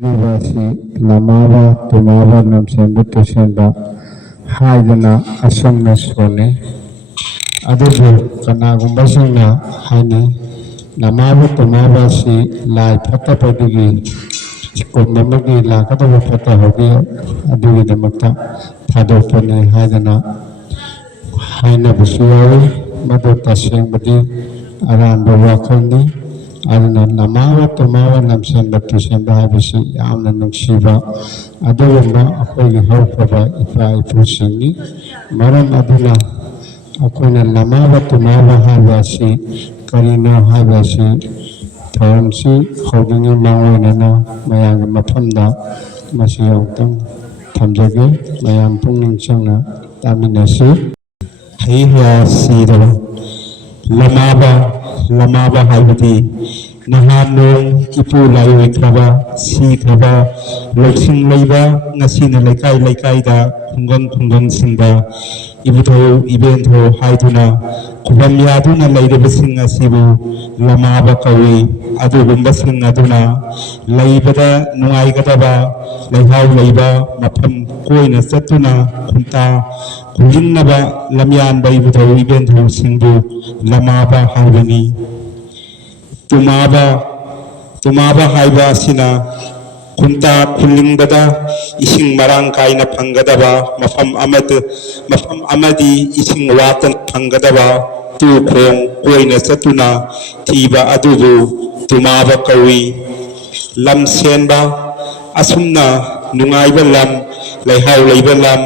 Rivasi Lamava Tumava Namsendu Tusenda Haidana Asana Sone Adubu Kanagumbasinga Hani Lamava Tumava si Lai Pata Padigi Kundamagi Lakata Pata Hogi Adugi Damata Padopane Haidana Haina Busuari Madu Tasing Badi Aran Bawakandi aduna namawa tumawa namsenba tusenba haibasi yamna nungsiba adugumba akoigi haupraba ipa ipusingni maram aduna akoina namawa tumawa haibasi karino haibasi tharamsi hodingi mangoinana mayang maphamda masi yautang thamjage mayam pungning changna taminasi haiha sidaba lamaba haibati nahanong ipu layo ikraba si kraba loksing layba ngasina laikai da khunggang singba ibutho ibentho haiduna khubam yaduna lairabasing asibu lamaba kawi adugumba sing aduna laibada nungaigadaba laihau laiba mafam koina satuna khunta kulingnaba lamyan ba ibutho ibentho singbu lamaba haibani tumaba haiba sina kunta kulingbada ising marang kaina panggadaba mafam amadi ising watan panggadaba tu krong koina satuna tiba adubu tumaba kawi lam senba asumna nungaiba lam laihau laiba lam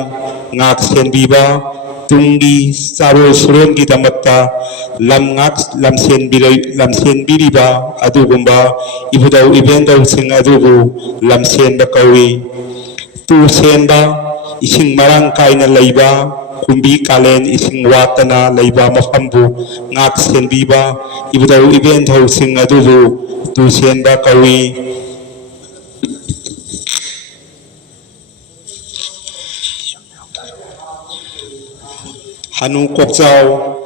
ngak senbiba tunggi saro surongi damatta lam senbiriba adugumba ibudau ibendau sing adubu lam senba kawi tu senba ising marang kaina laiba kumbi kalen ising watana laiba mafambu ngak senbiba ibudau ibendau sing adubu tu senba kawi hanu kokjau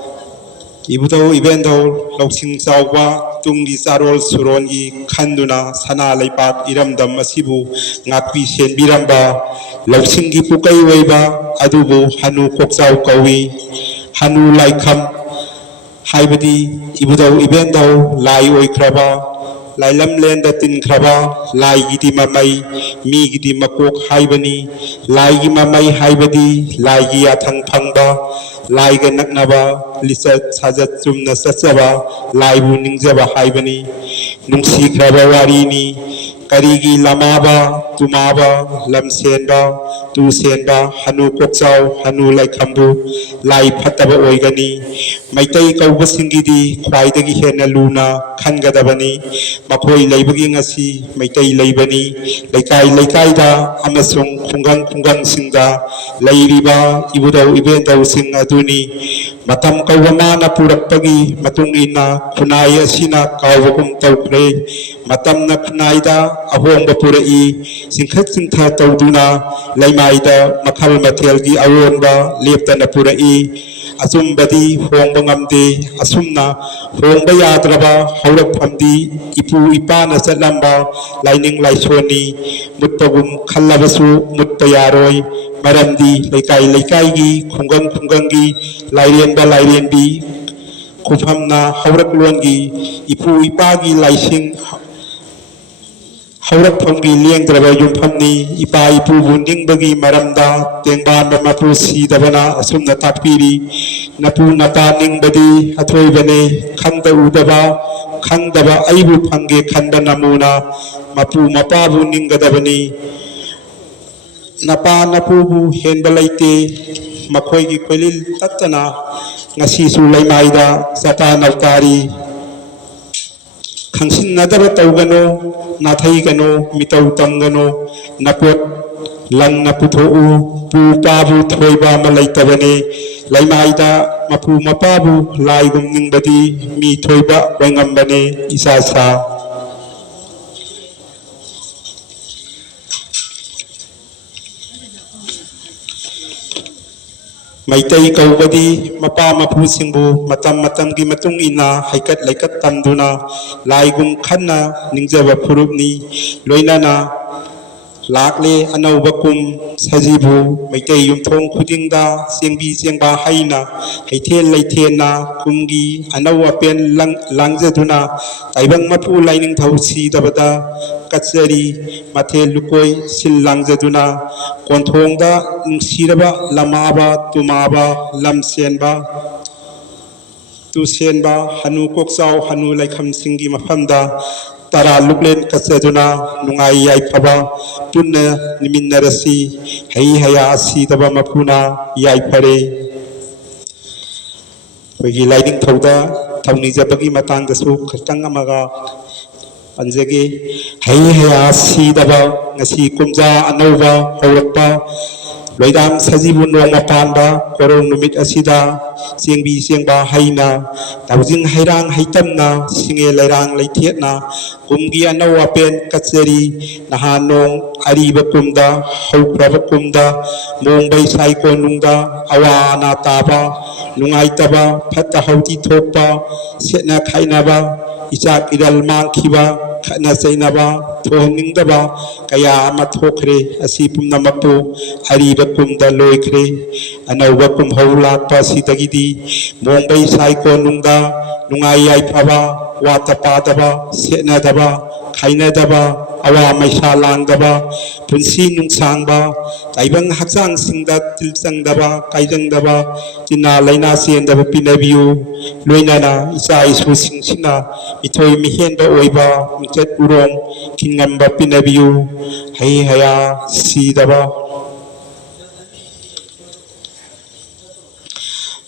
ibudau ibendau loksing chauba tunggi sarol surongi khanduna sana laipak iramdam asibu ngakpi senbiramba loksinggi pukai waiba adubu hanu kokjau kawi hanu laikham haibadi ibudau ibendau lai oikraba lailam lenda tinkraba lai gidi mamai mi gidi makok haibani lai gi mamai haibadi lai gi athang phangba lai ga naknaba lisat sajat chumna sachaba lai bu ningjaba haibani nungsi kraba warini karigi lamaba tumaba lamsenba tu senba hanu kokchau hanu laikhambu lai phataba oigani maitai kauba singidi khwaidagi hena luna khangadabani makhoi leibagi ngasi maitai leibani laikai da amasung khunggang singda leiriba ibudau ibendau sing aduni matam kawamana purakpagi matungina khunai asina kawagum tawkre matam na khunai ahongba purai singkhat singtha tawduna laimaida makhal mathelgi awonba leptana purai asumbadi hongba ngamde asumna hongba yadraba haurakphamdi ipu ipana chatlamba laining laisoni mutpagum khallabasu mutpa yaroi maramdi laikai gi khunggang gi lairenbi khufamna haurakluangi ipu ipagi laising haurakphamgi lengdraba yumphamni ipa ipu ningbagi maramda tengban mapu sidabana asumna takpiri napu nata ningbadi athoibane khanda udaba khangdaba aibu phange khanda namuna mapu mapabu ninggadabani napa napubu henbalaite makhoi gi khoilil tattana ngasi su laimaida sata navtari khangsin nadaba tawgano nathai gano mitau tamgano napot lang naputhou pu pabu thoiba malaitabane laimaida mapu mapabu laigum ningbadi mi thoiba wangambane isasa maitai kaubadi mapa mapu singbu matam gi matung ina haikat laikat tamduna laigum khanna ningjaba phurupni loinana ꯂꯥꯛꯂꯦ ꯑꯅꯧꯕ ꯀꯨꯝ ꯁꯖꯤꯕꯨ ꯃꯩꯇꯩ ꯌꯨꯝꯊꯣꯡ ꯈꯨꯗꯤꯡꯗ ꯆꯦꯡꯕꯤ ꯆꯦꯡꯕꯥ ꯍꯩꯅ ꯍꯩꯊꯦꯜ ꯂꯩꯊꯦꯟꯅ ꯀꯨꯝꯒꯤ ꯑꯅꯧ ꯑꯄꯦꯟ ꯂꯥꯡꯖꯗꯨꯅ ꯇꯥꯏꯕꯪ ꯃꯄꯨ ꯂꯥꯏꯅꯤꯡꯊꯧ ꯁꯤꯗꯕꯗ ꯀꯠꯆꯔꯤ ꯃꯊꯦꯜ ꯂꯨꯀꯣꯏ ꯁꯤꯜ ꯂꯥꯡꯖꯗꯨꯅ ꯀꯣꯟꯊꯣꯡꯗ ꯅꯨꯡꯁꯤꯔꯕ ꯂꯃꯥꯕ ꯇꯨꯃꯥꯕ ꯂꯝꯁꯦꯟꯕ ꯇꯨꯁꯦꯟꯕ ꯍꯅꯨ ꯀꯣꯛꯆꯥꯎ ꯍꯅꯨ ꯂꯩꯈꯝꯁꯤꯡꯒꯤ ꯃꯐꯝꯗ ꯇꯔꯥ ꯂꯨꯛꯂꯦꯟ ꯀꯠꯆꯗꯨꯅ ꯅꯨꯡꯉꯥꯏ ꯌꯥꯏꯐꯕ ꯄꯨꯟꯅ ꯅꯤꯃꯤꯟꯅꯔꯁꯤ ꯍꯩ ꯍꯌꯥ ꯁꯤꯗꯕ ꯃꯄꯨꯅ ꯌꯥꯏꯐꯔꯦ ꯑꯩꯈꯣꯏꯒꯤ ꯂꯥꯏꯅꯤꯡꯊꯧꯗ ꯊꯧꯅꯤꯖꯕꯒꯤ ꯃꯇꯥꯡꯗꯁꯨ ꯈꯤꯇꯪ ꯑꯃꯒ ꯄꯟꯖꯒꯦ ꯍꯩ ꯍꯌꯥ ꯁꯤꯗꯕ ꯉꯁꯤ ꯀꯨꯝꯖꯥ ꯑꯅꯧꯕ ꯍꯧꯔꯛꯄ ꯂꯣꯏꯗꯥꯝ ꯁꯖꯤꯕꯨ ꯅꯣꯡꯃ ꯄꯥꯟꯕ ꯀꯣꯔꯧ ꯅꯨꯃꯤꯠ ꯑꯁꯤꯗ ꯆꯦꯡꯕꯤ ꯆꯦꯡꯕꯥ ꯍꯩꯅ ꯍꯧꯖꯤꯡ ꯍꯩꯔꯥꯡ ꯍꯩꯇꯝꯅ ꯁꯤꯡꯉꯦ ꯂꯩꯔꯥꯡ ꯂꯩꯊꯦꯠꯅ ꯀꯨꯝꯒꯤ ꯑꯅꯧ ꯑꯄꯦꯟ ꯀꯠꯆꯔꯤ ꯅꯍꯥꯟ ꯅꯣꯡ ꯑꯔꯤꯕ ꯀꯨꯝꯗ ꯍꯧꯈ꯭ꯔꯕ ꯀꯨꯝꯗ ꯃꯣꯡꯕꯩ ꯁꯥꯏ ꯀꯣꯅꯨꯡꯗ ꯑꯋꯥ ꯑꯅꯥ ꯇꯥꯕ ꯅꯨꯡꯉꯥꯏꯇꯕ ꯐꯠꯇ ꯍꯥꯎꯊꯤ ꯊꯣꯛꯄ ꯁꯦꯠꯅ ꯈꯥꯏꯅꯕ ꯏꯆꯥꯛ ꯏꯔꯜ ꯃꯥꯡꯈꯤꯕ ꯈꯠꯅ ꯆꯩꯅꯕ ꯊꯣꯛꯍꯟꯅꯤꯡꯗꯕ ꯀꯌా ꯑꯃ ꯊꯣꯛꯈ꯭ꯔꯦ ꯑꯁꯤ ꯄꯨꯝꯅꯃꯛꯄꯨ ꯑꯔꯤꯕ ꯀꯨꯝꯗ ꯂꯣꯏꯈ꯭ꯔꯦ ꯑꯅꯧꯕ ꯀꯨꯝꯍꯧ ꯂꯥꯛꯄ ꯑꯁꯤꯗꯒꯤꯗꯤ ꯃꯣꯡꯕꯩ ꯁꯥꯏ ꯀꯣꯅꯨꯡꯗ ꯅꯨꯡꯉꯥꯏ ꯌꯥꯏꯐꯕ ꯋꯥꯠꯇ ꯄꯥꯗꯕ ꯁꯦꯠꯅꯗꯕ ꯈꯥꯏꯅꯗꯕ ꯑꯋꯥ ꯃꯩꯁꯥ ꯂꯥꯡꯗꯕ ꯄꯨꯟꯁꯤ ꯅꯨꯡꯁꯥꯡꯕ ꯇꯥꯏꯕꯪ ꯍꯛꯆꯥꯡꯁꯤꯡꯗ ꯇꯤꯜ ꯆꯪꯗꯕ ꯀꯥꯏꯖꯪꯗꯕ ꯇꯤꯟꯅꯥ ꯂꯩꯅꯥ ꯆꯦꯟꯗꯕ ꯄꯤꯅꯕꯤꯌꯨ ꯂꯣꯏꯅꯅ ꯏꯆꯥ ꯏꯁꯨꯁꯤꯡꯁꯤꯅ ꯃꯤꯊꯣꯏ ꯃꯤꯍꯦꯟꯕ ꯑꯣꯏꯕ ꯃꯤꯡꯆꯠ ꯎꯔꯣꯡ ꯈꯤꯡꯉꯝꯕ ꯄꯤꯅꯕꯤꯌꯨ ꯍꯩ ꯍꯌꯥ ꯁꯤꯗꯕ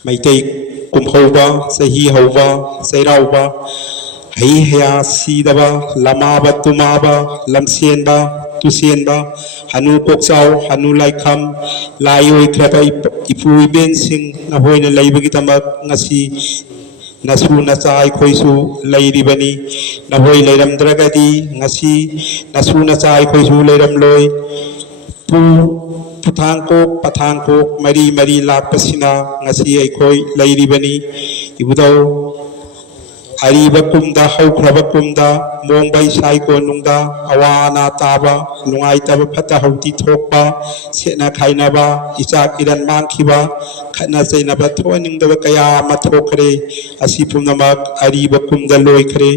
ꯃꯩꯇꯩ ꯀꯨꯝꯍꯧꯕ ꯆꯍꯤ ꯍꯧꯕ ꯆꯩꯔꯥꯎꯕ ꯍꯩ ꯍꯌꯥ ꯁꯤꯗꯕ ꯂꯃꯥꯕ ꯇꯨꯃꯥꯕ ꯂꯝꯁꯦꯟꯕ ꯇꯨꯁꯦꯟꯕ ꯍꯅꯨ ꯀꯣꯛꯆꯥꯎ ꯍꯅꯨ ꯂꯥꯏꯈꯝ ꯂꯥꯏ ꯑꯣꯏꯈ꯭ꯔꯕ ꯏꯄꯨ ꯏꯕꯦꯟꯁꯤꯡ ꯅꯈꯣꯏꯅ ꯂꯩꯕꯒꯤꯗꯃꯛ ꯉꯁꯤ ꯅꯁꯨ ꯅꯆꯥ ꯑꯩꯈꯣꯏꯁꯨ ꯂꯩꯔꯤꯕꯅꯤ ꯅꯈꯣꯏ ꯂꯩꯔꯝꯗ꯭ꯔꯒꯗꯤ ꯉꯁꯤ ꯅꯁꯨ ꯅꯆꯥ ꯑꯩꯈꯣꯏꯁꯨ ꯂꯩꯔꯝꯂꯣꯏ ꯄꯨꯊꯥꯡꯀꯣꯛ ꯄꯊꯥꯡꯀꯣꯛ ꯃꯔꯤ ꯃꯔꯤ ꯂꯥꯛꯄꯁꯤꯅ ꯉꯁꯤ ꯑꯩꯈꯣꯏ ꯂꯩꯔꯤꯕꯅꯤ ꯏꯕꯨꯙꯧ ꯑꯔꯤꯕ ꯀꯨꯝꯗ ꯍꯧꯈ꯭ꯔꯕ ꯀꯨꯝꯗ ꯃꯣꯡꯕꯩ ꯁꯥꯏ ꯀꯣꯅꯨꯡꯗ ꯑꯋꯥ ꯑꯅꯥ ꯇꯥꯕ ꯅꯨꯡꯉꯥꯏꯇꯕ ꯐꯠꯇ ꯍꯥꯎꯊꯤ ꯊꯣꯛꯄ ꯁꯦꯠꯅ ꯈꯥꯏꯅꯕ ꯏꯆꯥꯛ ꯏꯔꯟ ꯃꯥꯡꯈꯤꯕ ꯈꯠꯅ ꯆꯩꯅꯕ ꯊꯣꯛꯍꯟꯅꯤꯡꯗꯕ ꯀꯌా ꯑꯃ ꯊꯣꯛꯈ꯭ꯔꯦ ꯑꯁꯤ ꯄꯨꯝꯅꯃꯛ ꯑꯔꯤꯕ ꯀꯨꯝꯗ ꯂꯣꯏꯈ꯭ꯔꯦ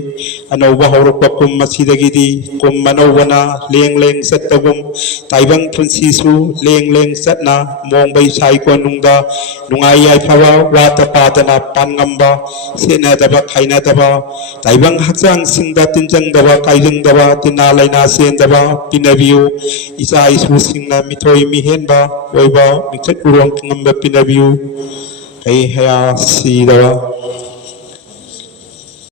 ꯑꯅꯧꯕ ꯍꯧꯔꯛꯄ ꯀꯨꯝ ꯑꯁꯤꯗꯒꯤꯗꯤ ꯀꯨꯝ ꯑꯅꯧꯕꯅ ꯂꯦꯡ ꯂꯦꯡ ꯆꯠꯄꯒꯨꯝ ꯇꯥꯏꯕꯪ ꯄꯨꯟꯁꯤꯁꯨ ꯂꯦꯡ ꯂꯦꯡ ꯆꯠꯅ ꯃꯣꯡꯕꯩ ꯁꯥꯏ ꯀꯣꯅꯨꯡꯗ ꯅꯨꯡꯉꯥꯏ ꯌꯥꯏꯐꯕ ꯋꯥꯠꯇ ꯄꯥꯗꯅ ꯄꯥꯟꯉꯝꯕ ꯁꯦꯠꯅꯗꯕ ꯈꯥꯏꯅꯗꯕ ꯇꯥꯏꯕꯪ ꯍꯛꯆꯥꯡꯁꯤꯡꯗ ꯇꯤꯟꯖꯪꯗꯕ ꯀꯥꯏꯖꯪꯗꯕ ꯇꯤꯟꯅꯥ ꯂꯩꯅꯥ ꯆꯦꯟꯗꯕ ꯄꯤꯅꯕꯤꯌꯨ ꯏꯆꯥ ꯏꯁꯨꯁꯤꯡꯅ ꯃꯤꯊꯣꯏ ꯃꯤꯍꯦꯟꯕ ꯑꯣꯏꯕ ꯃꯤꯡꯆꯠ ꯎꯔꯣꯡ ꯈꯤꯡꯉꯝꯕ ꯄꯤꯅꯕꯤꯌꯨ ꯍꯩ ꯍꯌꯥ ꯁꯤꯗꯕ